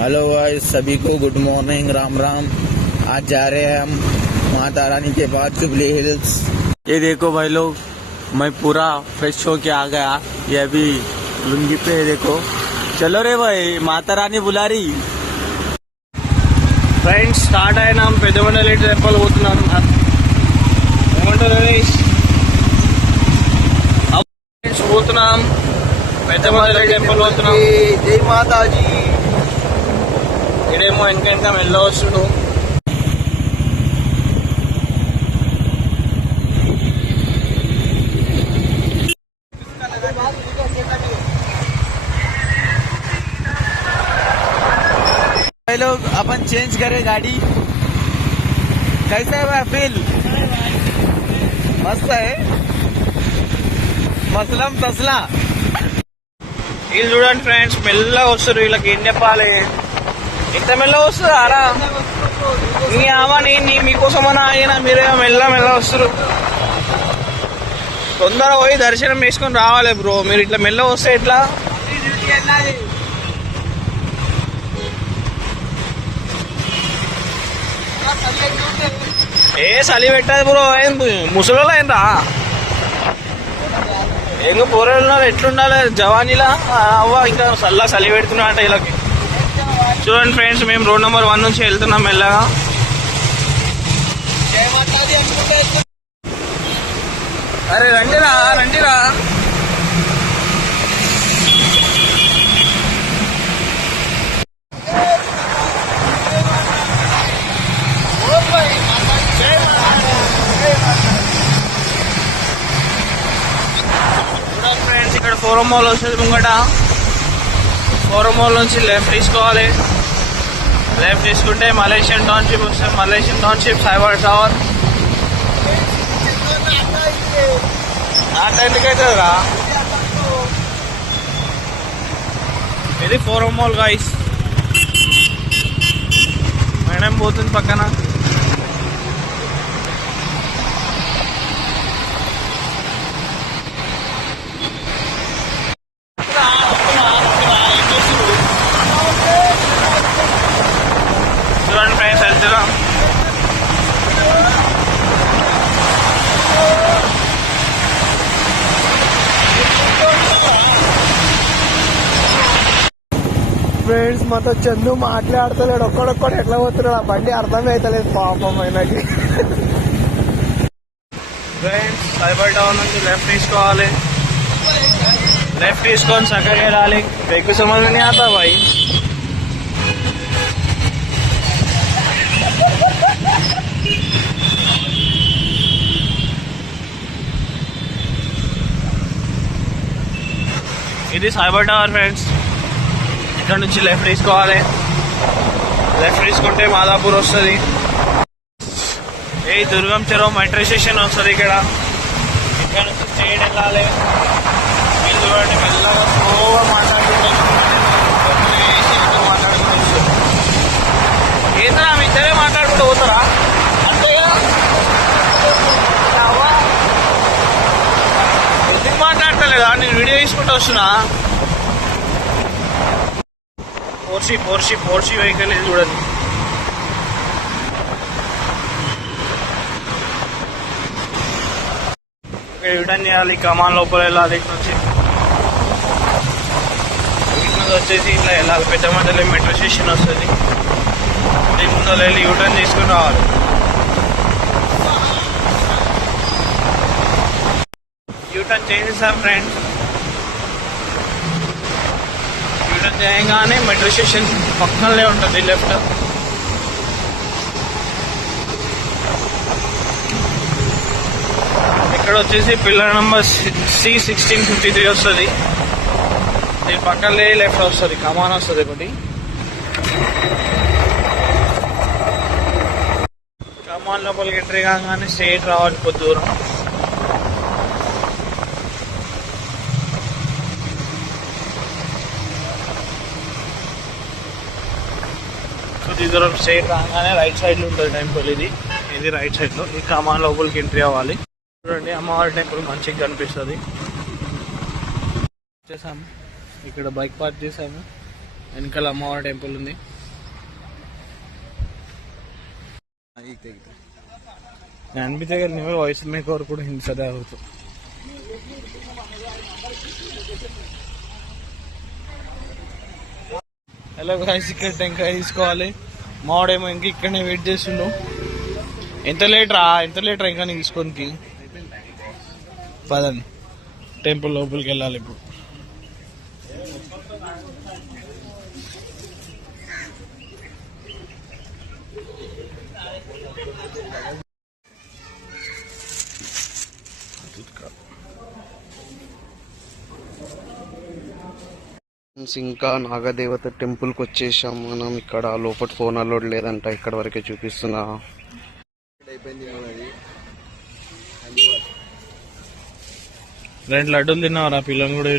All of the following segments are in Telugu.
हेलो गाइस, सभी को गुड मॉर्निंग, राम राम। आज जा रहे हैं हम माता रानी के पास जुबली हिल्स। ये देखो भाई लोग, मैं पूरा फ्रेश होके आ गया। ये अभी लुंगी पे है, देखो। चलो रे भाई, माता रानी बुला रही। ఫ్రెండ్స్ స్టార్ట్ అయినాం పెద్దమండలి టెంపుల్ పోతున్నాం ఏమంటారు ఫ్రెండ్స్ పోతున్నాం పెద్దమండలి టెంపుల్ పోతున్నాం జై మాతాజీ। ఇడేమో వెనక వెళ్ళవచ్చుడు भाई लोग, अपन चेंज करे गाड़ी। कैसा है भाई फील? मस्त है, మసలం తసలా। వీళ్ళు చూడండి ఫ్రెండ్స్, మెల్లగా వస్తారు. వీళ్ళకి ఏం చెప్పాలి, ఇంత మెల్లగా వస్తుంది ఆరా నీ ఆవా నీ మీకోసమన్నా అయినా మీరేమో మెల్ల వస్తారు. తొందరగా పోయి దర్శనం చేసుకొని రావాలి బ్రో. మీరు ఇట్లా మెల్ల వస్తే ఎట్లా? ఏ చలి పెట్టదు బ్రో, ఏం ముసలిలో ఏందా ఎంగ పోరేళ్ళు ఎట్లుండాలి జవానీలా అవ్వ. ఇంకా చలి పెడుతున్నా అంట వీళ్ళకి. చూడండి ఫ్రెండ్స్, మేము రోడ్ నెంబర్ 1 నుంచి వెళ్తున్నాం మెల్లగా. అరే రండిరా రండిరా. ఫ్రెండ్స్, ఇక్కడ ఫోరం మాల్ వస్తుంది ముంగట. ఫోరం మాల్ నుంచి లెఫ్ట్ తీసుకోవాలి. లెఫ్ట్ తీసుకుంటే మలేషియన్ టౌన్షిప్ వస్తుంది. Malaysian township cyber tower. ఎందుకైతుందిరా ఇది ఫోరం మాల్ గాయ్స్. మేడం పోతుంది పక్కన. చూడండి ఫ్రెండ్స్, వెళ్తున్నాం. ఫ్రెండ్స్, మాతో చందు మాట్లాడతలేడు. ఒక్కడొక్కడు ఎట్లా పోతున్నాడు ఆ బండి అర్థమే అవుతలేదు పాపం ఆయనకి. ఫ్రెండ్స్, సైబర్ టవర్ నుంచి లెఫ్ట్ తీసుకోవాలి. లెఫ్ట్ తీసుకొని చక్కగా వెళ్ళాలి. ఎక్కువ సమయం नहीं आता भाई. ఇది సైబర్ టవర్ ఫ్రెండ్స్. ఇక్కడ నుంచి లెఫ్ట్ తీసుకోవాలి. లెఫ్ట్ తీసుకుంటే మాదాపూర్ వస్తుంది. ఏ దుర్గం చెరువు మెట్రో స్టేషన్ వస్తుంది ఇక్కడ. ఇక్కడ నుంచి స్ట్రైట్ వెళ్ళాలి. వీళ్ళు చూడండి మెల్లగా స్లోగా మాట్లాడుకుంటారు. ఏంటా మీ ఇద్దరే మాట్లాడుకుంటూ పోతారా? అంతేగా ఎందుకు మాట్లాడతలేదా? నేను వీడియో తీసుకుంటూ వస్తున్నా. పోర్షి వెహికల్ ఇది చూడండి. రిటర్న్ చేయాలి. కమాన్ లోపల వెళ్ళాలి. ఇటు నుంచి వచ్చేసి ఇట్లా వెళ్ళాలి. పెద్దమండలి మెట్రో స్టేషన్ వస్తుంది. దీని ముందు వెళ్ళి యూటర్న్ తీసుకుని రావాలి. యూటర్న్ చేసేసాం ఫ్రెండ్స్. యూటర్న్ చేయగానే మెట్రో స్టేషన్ పక్కనే ఉంటుంది లెఫ్ట్. ఇక్కడ వచ్చేసి పిల్లర్ నెంబర్ C1653 వస్తుంది. దీని పక్కనే లెఫ్ట్ వస్తుంది. కమాన్ వస్తుంది ఒకటి. కమాన్ లోపలికి ఎంట్రీ కాగానే స్ట్రైట్ రావాలి కొద్ది దూరం. కొద్ది దూరం స్ట్రైట్ రాగానే రైట్ సైడ్ లో ఉంటుంది టెంపుల్. ఇది రైట్ సైడ్ లో. ఈ కమాన్ లోపలికి ఎంట్రీ అవ్వాలి. చూడండి, అమ్మవారి టెంపుల్ మంచిగా కనిపిస్తుంది. వచ్చేసాము. ఇక్కడ బైక్ పార్క్ చేసాము. వెనకాల అమ్మవారి టెంపుల్ ఉంది. ज्ञान भी तक नहीं वॉइस मेकर కూడా హిందీ సదా होतो హలో గైస్ ఇక్కడ టెంకాయ తీసుకోవాలి మాడేమో ఇంక ఇక్కడనే వెయిట్ చేస్తుండు ఎంత లేట్ రా ఇంకా తీసుకోనికి పదండి టెంపుల్ లోపలికి వెళ్ళాలి ఇప్పుడు ఇంకా నాగదేవత టెంపుల్ కి వచ్చేసాం మనం. ఇక్కడ లోపల ఫోన్ అలౌడ్ లేదంట, ఇక్కడ వరకే చూపిస్తున్నా. రెండు లడ్డూలు తిన్నావు రా పిల్లని కూడా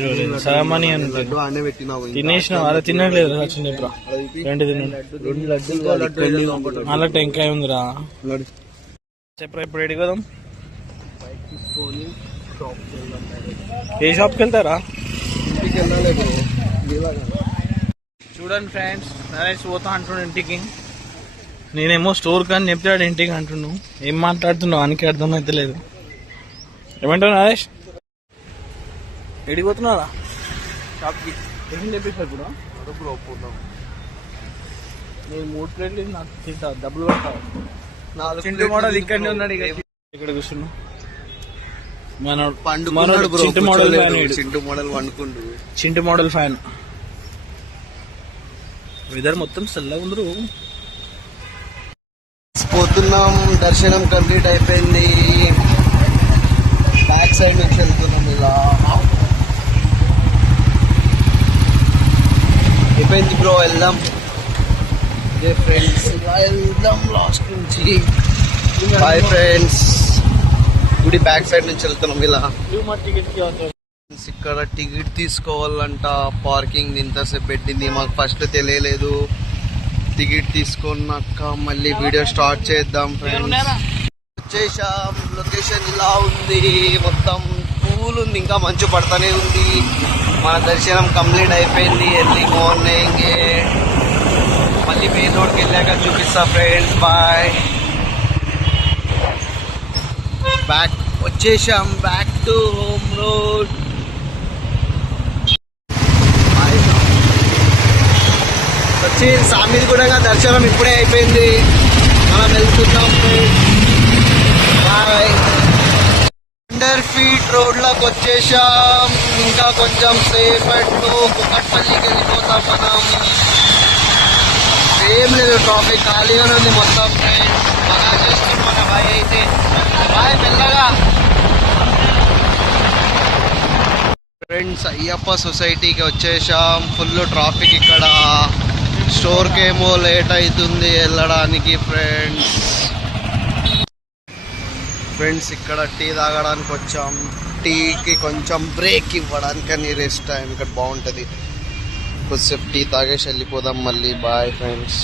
సగమని తినేసినావు అలా తినలేదు చిన్నప్పుడు రెండు తిన్నాడు అలా టెంకాయ ఉందిరా చెప్పరా ఇప్పుడు రెడీ కదా ఏ షాప్కి వెళ్తారా చూడండి ఫ్రెండ్స్ నరేష్ పోతా అంటున్నాడు ఇంటికి నేనేమో స్టోర్ కానీ చెప్తాడు ఇంటికి అంటున్నావు ఏం మాట్లాడుతున్నావు అనికి అర్థమైతలేదు ఏమంటావు నరేష్ ఎడిపోతున్నారా షాప్కి టిఫిన్ తెప్పిస్తారు ఇప్పుడు అడుగులో ఒప్పుకుంటాం నేను 3 ప్లేట్లు నాకు తింటా డబ్బులు కట్టాలి చింటు మోడల్ ఇక్కడనే ఉన్నాడు ఇక్కడ కూర్చున్నా చింటు మోడల్ ఫ్యాన్ వెదర్ మొత్తం చల్లగా ఉందరు పోతున్నాం. దర్శనం కంప్లీట్ అయిపోయింది. బ్యాక్ సైడ్ నుంచి వెళ్తున్నాం. ఇలా అయిపోయింది బ్రో, వెళ్దాం ఫ్రెండ్స్. ఇలా వెళ్దాం లాస్ట్ నుంచి. Bye friends. గుడి బ్యాక్ సైడ్ నుంచి వెళ్తున్నాం. ఇలా ఇక్కడ టికెట్ తీసుకోవాలంట. పార్కింగ్ ఇంతసేపు పెట్టింది, మాకు ఫస్ట్ తెలియలేదు. టికెట్ తీసుకున్నాక మళ్ళీ వీడియో స్టార్ట్ చేద్దాం ఫ్రెండ్స్. వచ్చేసాం. లొకేషన్ ఇలా ఉంది, మొత్తం కూల్ ఉంది, ఇంకా మంచు పడతానే ఉంది. మన దర్శనం కంప్లీట్ అయిపోయింది ఎర్లీ మార్నింగ్. మళ్ళీ మెయిన్ రోడ్కి వెళ్ళాక చూపిస్తా ఫ్రెండ్స్. బాయ్. బ్యాక్ వచ్చేసాం, బ్యాక్ టు హోమ్ రోడ్. వచ్చి సామిది కూడా దర్శనం ఇప్పుడే అయిపోయింది, మనం వెళ్తున్నాం. బాయ్. 100 feet రోడ్ లకు వచ్చేసాం. ఇంకా కొంచెం సేపట్లో కుకట్పల్లికి వెళ్ళిపోతాం మనం. ఏం లేదు, ట్రాఫిక్ ఖాళీగానే ఉంది మొత్తం. బాగా చేస్తుంది మన బాయ్ అయితే. బాయ్ మెల్లగా. ఫ్రెండ్స్ అయ్యప్ప సొసైటీకి వచ్చేసాం. ఫుల్ ట్రాఫిక్ ఇక్కడ. స్టోర్కి ఏమో లేట్ అవుతుంది వెళ్ళడానికి ఫ్రెండ్స్. ఇక్కడ టీ తాగడానికి వచ్చాం. టీకి కొంచెం బ్రేక్ ఇవ్వడానికని రెస్ట్ టైం ఇక్కడ బాగుంటుంది. కొద్దిసేపు టీ తాగేసి వెళ్ళిపోదాం మళ్ళీ. Bye friends.